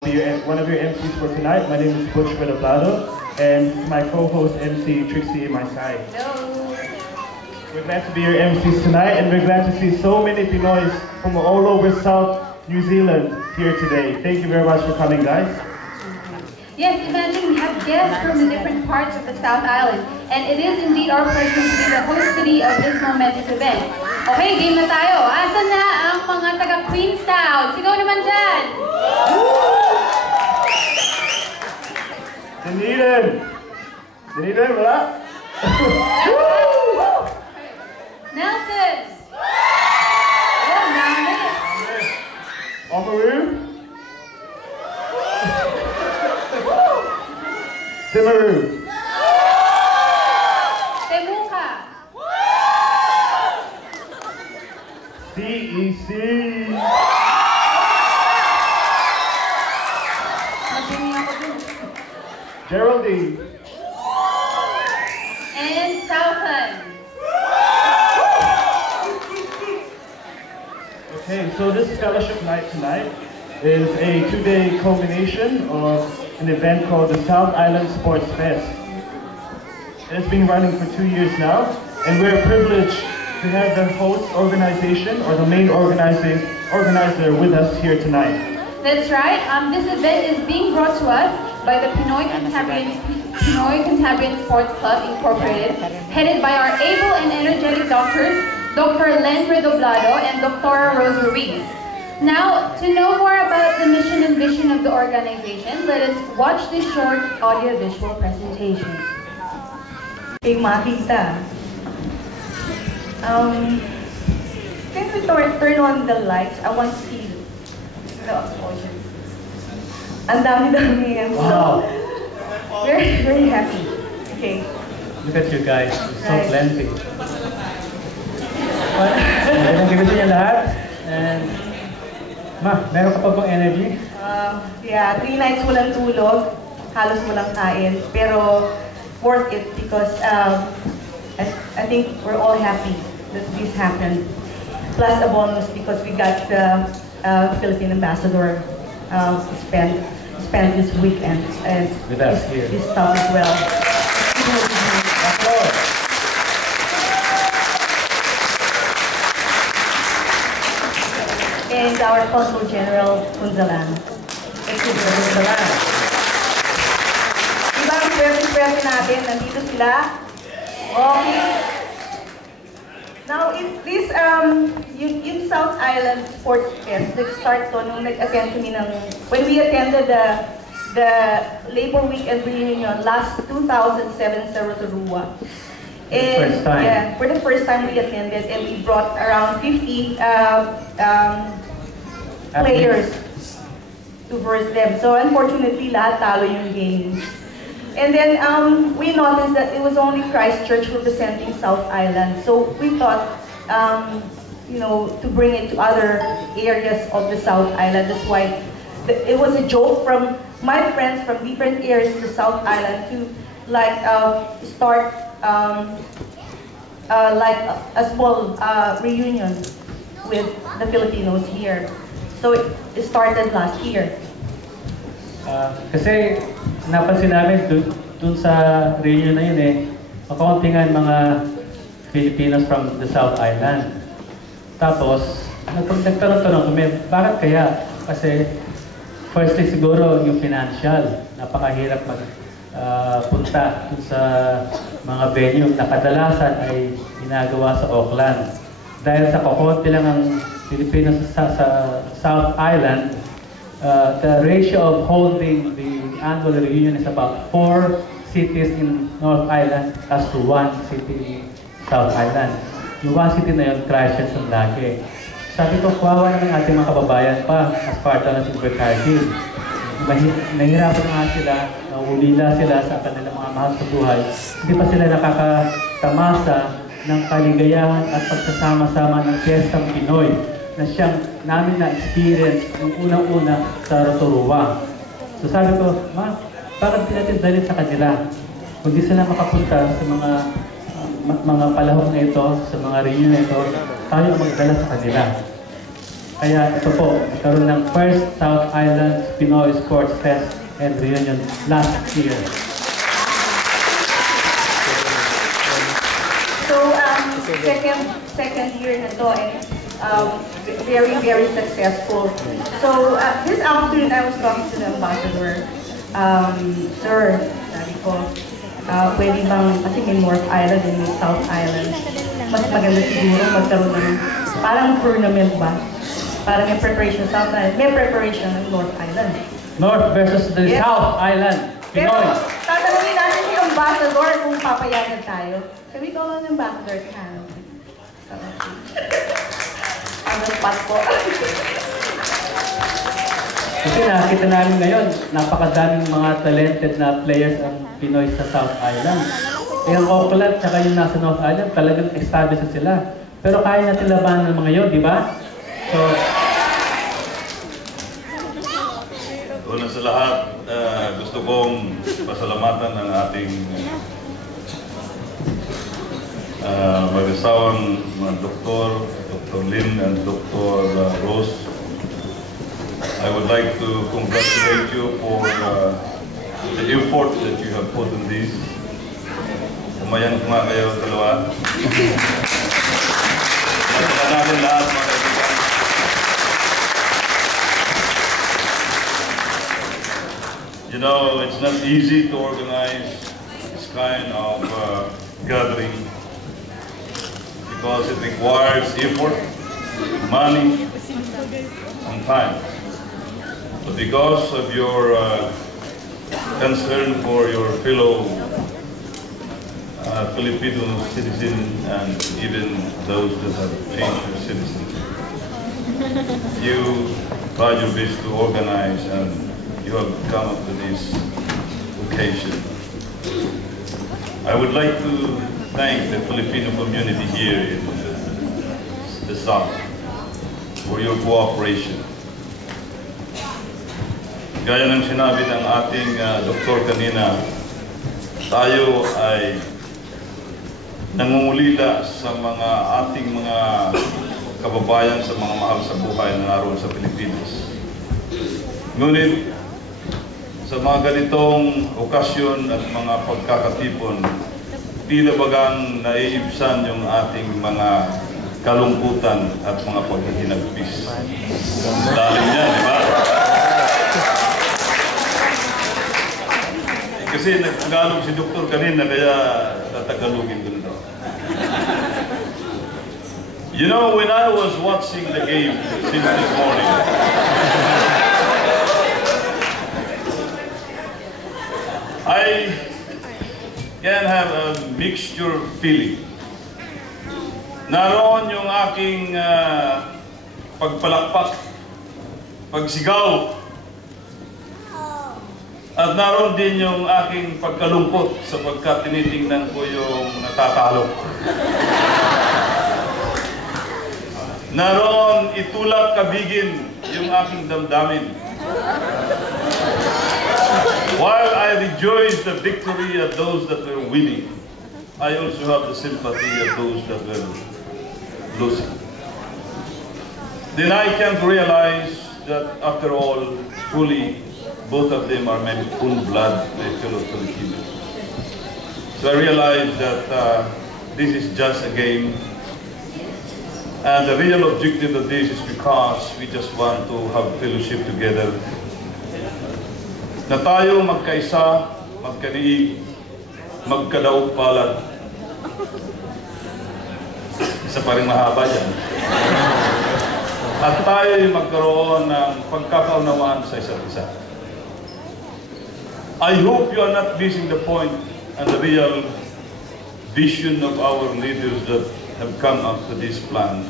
One of your MCs for tonight. My name is Butch Redoblado, and my co-host MC Trixie in my side. Hello. We're glad to be your MCs tonight, and we're glad to see so many Pinoys from all over South New Zealand here today. Thank you very much for coming, guys. Yes, imagine we have guests from the different parts of the South Island, and it is indeed our pleasure to be the host city of this momentous event. Okay, game na tayo. Asan na ang mga taga Queenstown? Sigaw naman dyan! Dunedin, wala? Nelson! Oh, Namin! Oamaru? Timaru? Temuka! CEC? Nabingi ako dun. Geraldine? And Southland. Okay, so this fellowship night tonight is a two-day culmination of an event called the South Island Sports Fest. It's been running for 2 years now, and we're privileged to have the host organization or the main organizer with us here tonight. That's right. This event is being brought to us by the Pinoy Cantabrian Sports Club Incorporated, headed by our able and energetic doctors, Dr. Len Redoblado and Dr. Rose Ruiz. Now, to know more about the mission and vision of the organization, let us watch this short audio-visual presentation. Kay Makita. Can we turn on the lights? I want to see the explosion. Ang dami-dami yan. Wow. So, very, very happy. Okay. Look at you guys. It's so plenty. Magandang gabi sa inyo lahat. And, Ma, meron ka pa bang energy? Yeah, 3 nights walang tulog, halos walang kain, pero worth it because I think we're all happy that this happened. Plus a bonus because we got the Philippine ambassador spend this weekend and With us here. this stuff as well. And our Consul General Kunzalan. Thank you, Kunzalan. Diba ang swerte-swerte natin? Nandito sila. Okay. Now, this, yung South Island Sports Fest, nag-start to nung nag-attend kami ng, when we attended the Labor Weekend reunion last 2007 sa Rotorua. And, First time. Yeah, for the first time we attended, and we brought around 50 players to verse them. So unfortunately, lahat talo yung game. And then we noticed that it was only Christchurch representing South Island. So we thought, to bring it to other areas of the South Island. That's why it was a joke from my friends from different areas of the South Island to start a small reunion with the Filipinos here. So it started last year. Kasi napansin namin dun sa reunion na yun makauntingan mga Filipinos from the South Island. Tapos, nagtanong-tanong kami, bakit kaya? Kasi, firstly siguro yung financial, napakahirap punta dun sa mga venue na kadalasan ay ginagawa sa Auckland. Dahil sa kukunti lang ang Filipinos sa South Island, the ratio of holding the annual reunion is about 4 cities in North Island as to 1 city in South Island. Yung 1 city na yun, Christchurch ang lagi. Sabi ko, kawawa naman ating mga kababayan pa as part of the Silver Cargill. Nahihirapan nga sila, nahulila sila sa kanilang mga mahal sa buhay. Hindi pa sila nakakatamasa ng kaligayahan at pagsasama-sama ng Fiestang Pinoy na siyang namin na-experience yung unang-una sa Rotorua. So sabi ko, Ma, bakit di natin dalhin sa kanila? Kung di sila makapunta sa mga palahok na ito, sa mga reunion na ito, tayo magdala sa kanila. Kaya ito po, karoon ng first South Island Pinoy Sports Fest and Reunion last year. So, second year na to, and very, very successful. So, this afternoon, I was talking to the ambassador. Sir, sabi ko, pwede bang, kasi may North Island and may South Island, mas maganda siguro magkaroon ng parang tournament ba? Parang may preparation South Island, may preparation ng North Island. North versus the South Island, Pero, Pinoy. tatanungin natin si Ambassador kung papayagan tayo. Sabi ko ng Ambassador, kan. Ano spot po? Kasi nakita namin ngayon, napakadaming mga talented na players ang Pinoy sa South Island. Eh, ang Auckland at yung nasa North Island, talagang established na sila. Pero kaya natin labanan ng mga yun, di ba? So, una sa lahat, gusto kong pasalamatan ng ating mag-asawang mga doktor, Dr. Lynn and Dr. Rose. I would like to congratulate you for the effort that you have put in this. Umayan ko nga kayo dalawa. Nasa natin lahat, mga kaibigan. You know, it's not easy to organize this kind of gathering because it requires effort, money, and time. But because of your concern for your fellow Filipino citizens and even those that have changed their citizenship, you tried your best to organize and you have come up to this occasion. I would like to thank the Filipino community here in the South for your cooperation. Gaya ng sinabi ng ating doktor kanina, tayo ay nangungulila sa mga ating mga kababayan sa mga mahal sa buhay na naroon sa Pilipinas. Ngunit sa mga ganitong okasyon at mga pagkakatipon, tila bagang naiibsan yung ating mga kalungkutan at mga paghihinagpis. Dahil niya, di ba? Kasi nagtagalog si Doktor kanina, kaya tatagalogin ko na. You know, when I was watching the game since this morning, I can have a mixture feeling. Naroon yung aking pagpalakpak, pagsigaw, at naroon din yung aking pagkalungkot sapagkat tinitingnan ko yung natatalo. Naroon itulak kabigin yung aking damdamin. While I rejoice the victory of those that were winning, I also have the sympathy of those that were losing. Then I can realize that after all, truly, both of them are my own blood, my fellow Filipinos. So I realized that this is just a game, and the real objective of this is because we just want to have fellowship together. Na tayo magkaisa, magkaniig, magkadaog palad. Isa pa rin mahaba yan. At tayo'y magkaroon ng pagkakaunawaan sa isa't isa. I hope you are not missing the point and the real vision of our leaders that have come up to this plan.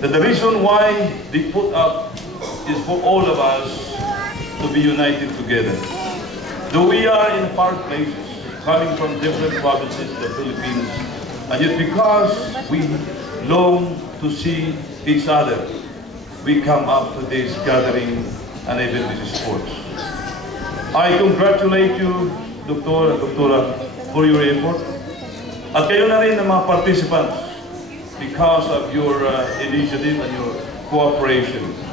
That the reason why they put up is for all of us to be united together. Though we are in far places, coming from different provinces of the Philippines, and yet because we long to see each other, we come up to this gathering and even this sports. I congratulate you, Doktor at Doktora, for your effort. At kayo na rin ng mga participants because of your initiative and your cooperation.